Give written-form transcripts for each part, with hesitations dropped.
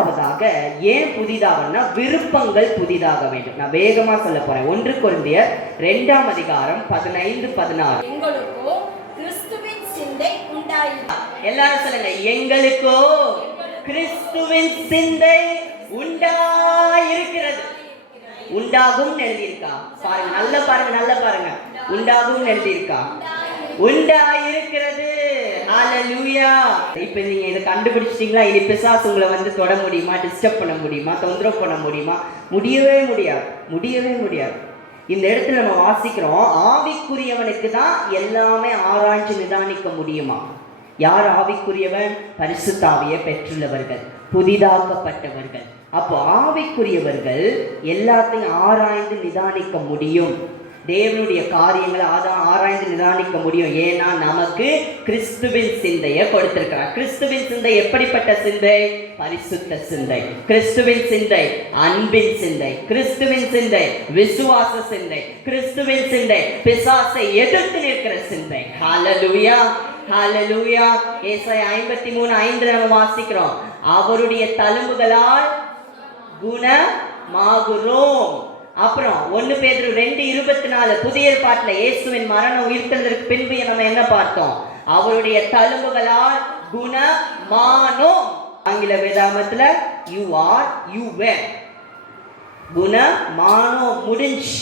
முதலாவதாக ஏன் புதிதாகனா விருப்பங்கள் புதிதாக வேண்டும். நான் வேகமா சொல்ல போறேன். 1 கொரிந்தியர் 2ஆம் அதிகாரம் 15-16. எங்களுக்கோ கிறிஸ்துவின் சிந்தை உண்டாயிற்று. எல்லாரும் சொல்லுங்க, எங்களுக்கோ கிறிஸ்துவின் சிந்தை உண்டாயிருக்கிறது. உண்டாகும் எழுதியிருக்கா பாருங்க, நல்ல பாருங்க. உண்டாகும் எழுதியிருக்கா, உண்டாயிருக்கிறது. ஹalleluya. இப்போ நீங்க இத கண்டுபிடிச்சிட்டீங்களா? இனி பிசாசு உங்களை வந்து தொட முடியுமா, டிஸ்டர்ப் பண்ண முடியுமா, தொந்தரவு பண்ண முடியுமா? முடியவே முடியாது. இந்த இடத்துல நம்ம வாசிக்கிறோம், ஆவிக்குரியவனுக்கு தான் எல்லாமே ஆராய்ச்சி நிதானிக்க முடியுமா. யார் ஆவிக்குரியவன்? பரிசுத்த ஆவியை பெற்றுள்ளவர்கள், புதிதாக்கப்பட்டவர்கள். அப்போ ஆவிக்குரியவர்கள் எல்லாத்தையும் ஆராய்ந்து நிதானிக்க முடியும். தேவனுடைய காரியங்களை ஆராய்ந்து நிதானிக்க முடியும். ஏன்னா நமக்கு கிறிஸ்துவின் சிந்தையை கொடுத்திருக்கிறார். கிறிஸ்துவின் சிந்தை எப்படிப்பட்ட சிந்தை? பரிசுத்த சிந்தை. கிறிஸ்துவின் சிந்தை அன்பின் சிந்தை. கிறிஸ்துவின் சிந்தை விசுவாச சிந்தை. கிறிஸ்துவின் சிந்தை பிசாசை எதிர்த்து நிற்கிற சிந்தை. ஹalleluya, ஹalleluya. ஏசாயா 53:5 நம்ம வாசிக்கிறோம், அவருடைய தழும்புகளால் குணமாகுறோம். அப்புறம் 1 பேதுரு 2:24 புதிய ஏற்பாட்டில் இயேசுவின் மரண உயிர்த்தெழுதலுக்கு பின்பு நம்ம என்ன பார்த்தோம்? அவருடைய தழும்புகளால் குணமானோம். ஆங்கில வேதாகமத்துல you are, you were. குணமானோம், முடிஞ்சு.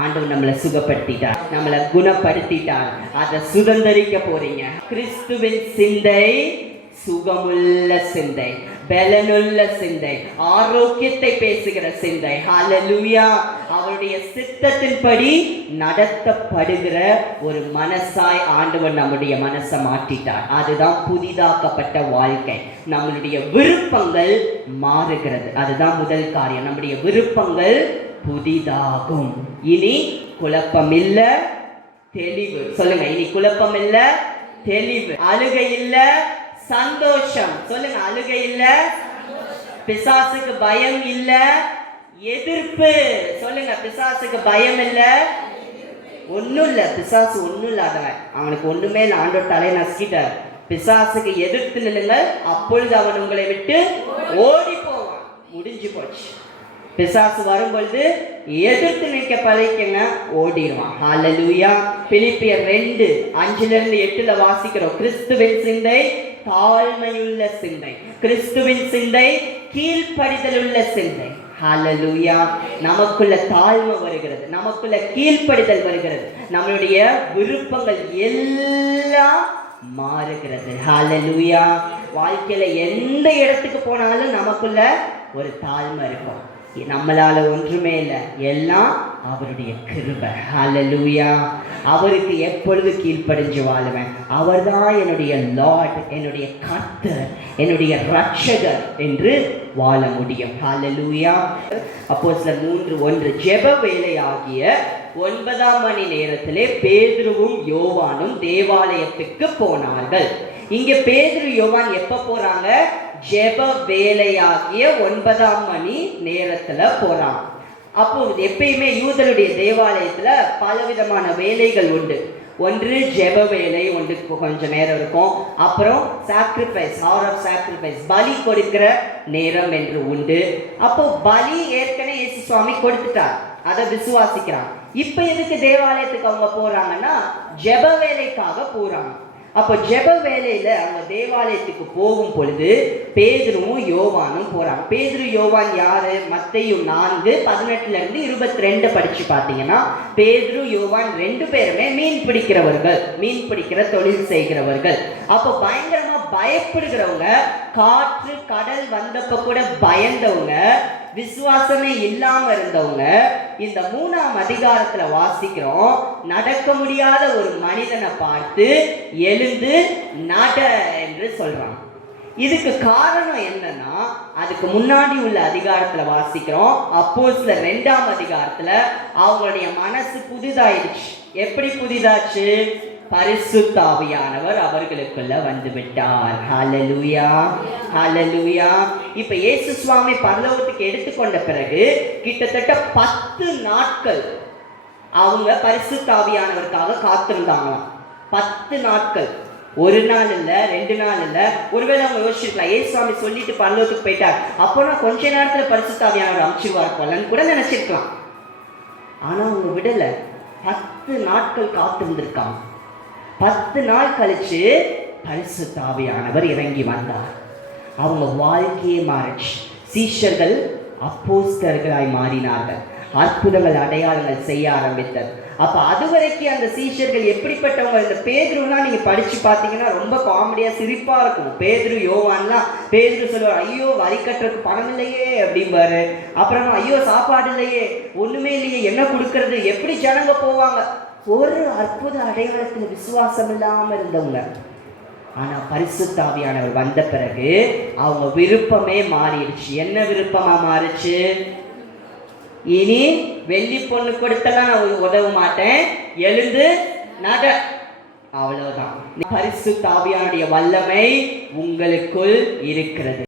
ஆண்டவர் நம்மளை சுகப்படுத்திட்டார், நம்மளை குணப்படுத்திட்டார். அதை சுதந்தரிக்க போறீங்க. கிறிஸ்துவின் சிந்தை சுகமுள்ள சிந்தை, பலனுள்ள சிந்தை, ஆரோக்கியத்தை பேசுகிற சிந்தை. ஹalleluya. அவருடைய சித்தத்தின்படி நடத்தப்படுகிற ஒரு மனசாய் ஆண்டவர் நம்முடைய மனசை மாற்றிட்டார். அதுதான் புதிதாக்கப்பட்ட வாழ்க்கை. நம்மளுடைய விருப்பங்கள் மாறுகிறது. அதுதான் முதல் காரியம். நம்முடைய விருப்பங்கள் புதிதாகும். இனி குழப்பம் இல்ல, தெளிவு. சொல்லுங்க, இனி குழப்பம் இல்ல, தெளிவு. அழுகை இல்ல, சந்தோஷம். சொல்லுங்க, அழுகை இல்ல, பிசாசுக்கு பயம் இல்ல, எதிர்ப்பு. சொல்லுங்க, பிசாசுக்கு பயம் இல்ல, ஒண்ணும் இல்ல. பிசாசு ஒண்ணும் இல்லாதவன், அவனுக்கு ஒண்ணுமே இல்லை. ஆண்டவர் தலையை நசுக்கிட்டார். பிசாசுக்கு எதிர்த்து நில்லுங்க, அப்பொழுது அவன் உங்களை விட்டு ஓடி போவான். முடிஞ்சு போச்சு. பிசாசு வரும்பொழுது எதிர்த்து நிற்க பழகிக்கங்க, ஓடிடுவான். ஹalleluya. பிலிப்பியர் 2:5-8 வாசிக்கிறோம், கிறிஸ்துவின் சிந்தை தாழ்மையுள்ள சிந்தை, கிறிஸ்துவின் சிந்தை கீழ்ப்படிதலுள்ள சிந்தை. ஹalleluya. நமக்குள்ள தாழ்மை வருகிறது, நமக்குள்ள கீழ்ப்படிதல் வருகிறது, நம்மளுடைய விருப்பங்கள் எல்லாம் மாறுகிறது. ஹalleluya. வாழ்க்கையில எந்த இடத்துக்கு போனாலும் நமக்குள்ள ஒரு தாழ்மை இருக்கும். நம்மளால ஒன்றுமே இல்லை, எல்லாம் அவருடைய கிருபை. ஹalleluya. அவருக்கு எப்பொழுது கீழ்ப்படிஞ்சு வாழுவேன். அவர்தான் என்னுடைய லார்ட், என்னுடைய கர்த்தர், என்னுடைய ரட்சகர் என்று வாழ முடியும். ஹalleluya. அப்போஸ்தலர் 3:1 ஜெப வேளையாகிய 9ஆம் மணி நேரத்திலே பேதுருவும் யோவானும் தேவாலயத்துக்கு போனார்கள். இங்க பேதுரு யோவான் எப்ப போறாங்க? ஜெப வேளையாகிய 9ஆம் மணி நேரத்துல போறாங்க. அப்போ எப்பயுமே யூதருடைய தேவாலயத்துல பலவிதமான வேலைகள் உண்டு. ஒன்று ஜெப வேலை, ஒன்று கொஞ்ச நேரம் இருக்கும். அப்புறம் சாக்ரிஃபைஸ், ஹவர் ஆஃப் சாக்ரிஃபைஸ், பலி கொடுக்கிற நேரம் என்று உண்டு. அப்போ பலி ஏற்கனவே இயேசு சுவாமி கொடுத்துட்டார், அதை விசுவாசிக்கிறான். இப்ப எதுக்கு தேவாலயத்துக்கு அவங்க போறாங்கன்னா ஜெப வேலைக்காக போறாங்க. அப்போ ஜெப வேலையில அவங்க தேவாலயத்துக்கு போகும் பொழுது பேதுருவும் யோவானும் போறாங்க. பேதுரு யோவான் யாரு? மத்தேயு 4:18-22 படிச்சு பார்த்தீங்கன்னா பேதுரு யோவான் 2 பேருமே மீன் பிடிக்கிறவர்கள், மீன் பிடிக்கிற தொழில் செய்கிறவர்கள். அப்போ பயங்கரமா பயப்படுகிறவங்க, காற்று கடல் வந்தப்ப கூட பயந்தவங்க, விசுவாசமே இல்லாம இருந்தவங்க. இந்த 3ஆம் அதிகாரத்துல வாசிக்கிறோம், நடக்க முடியாத ஒரு மனிதனை பார்த்து எழுந்து நட என்று சொல்றாங்க. இதுக்கு காரணம் என்னன்னா, அதுக்கு முன்னாடி உள்ள அதிகாரத்துல வாசிக்கிறோம், அப்போஸ்தலர் 2ஆம் அதிகாரத்துல அவங்களுடைய மனசு புதிதாயிடுச்சு. எப்படி புதிதாச்சு? பரிசுத்த ஆவியானவர் அவர்களுக்குள்ள வந்து விட்டார். ஹalleluya, ஹalleluya. இப்ப இயேசு சுவாமி பரலோகத்துக்கு எடுத்துக்கொண்ட பிறகு கிட்டத்தட்ட 10 நாட்கள் அவங்க பரிசுத்த ஆவியானவருக்காக காத்திருந்தாங்களாம். 10 நாட்கள். ஒரு நாள் இல்ல, 2 நாள் இல்ல. ஒருவேளை அவங்க யோசிச்சிருக்கலாம், சுவாமி சொல்லிட்டு பரலோகத்துக்கு போயிட்டார், அப்போ நான் கொஞ்ச நேரத்துல பரிசுத்த ஆவியானவர் அனுப்பிச்சுவார் போலன்னு கூட நினைச்சிருக்கலாம். ஆனா அவங்க விடல. 10 நாட்கள் காத்திருந்திருக்காங்க. 10 நாள் கழிச்சு பரிசுத்த ஆவியானவர் இறங்கி வந்தார். அவங்க வாழ்க்கையே மாறிச்சு. சீஷர்கள் அப்போஸ்தலர்களாய் மாறினார்கள். அற்புதங்கள் அடையாளங்கள் செய்ய ஆரம்பித்தது. அப்ப அது வரைக்கும் அந்த சீஷர்கள் எப்படிப்பட்டவங்க? இந்த பேதுருலாம் நீங்க படிச்சு பார்த்தீங்கன்னா ரொம்ப காமெடியா சிரிப்பா இருக்கும். பேதுரு, யோவான்லாம், பேதுரு சொல்லுவார், ஐயோ வரி கட்டுறதுக்கு பணம் இல்லையே அப்படிம்பாரு. அப்புறமா ஐயோ சாப்பாடு இல்லையே, ஒண்ணுமே இல்லையே, என்ன கொடுக்கறது, எப்படி ஜனங்க போவாங்க? ஒரு அற்புத அடையாளத்துல விசுவாசம் இல்லாம இருந்தவங்க. ஆனா பரிசுத்த ஆவியானவர் வந்த பிறகு அவங்க விருப்பமே மாறிடுச்சு. என்ன விருப்பமா மாறிச்சு? இனி வெள்ளி பொண்ணு கொடுத்தெல்லாம் நான் உதவ மாட்டேன், எழுந்து நட, அவ்வளவுதான். பரிசுத்த ஆவியானுடைய வல்லமை உங்களுக்குள் இருக்கிறது.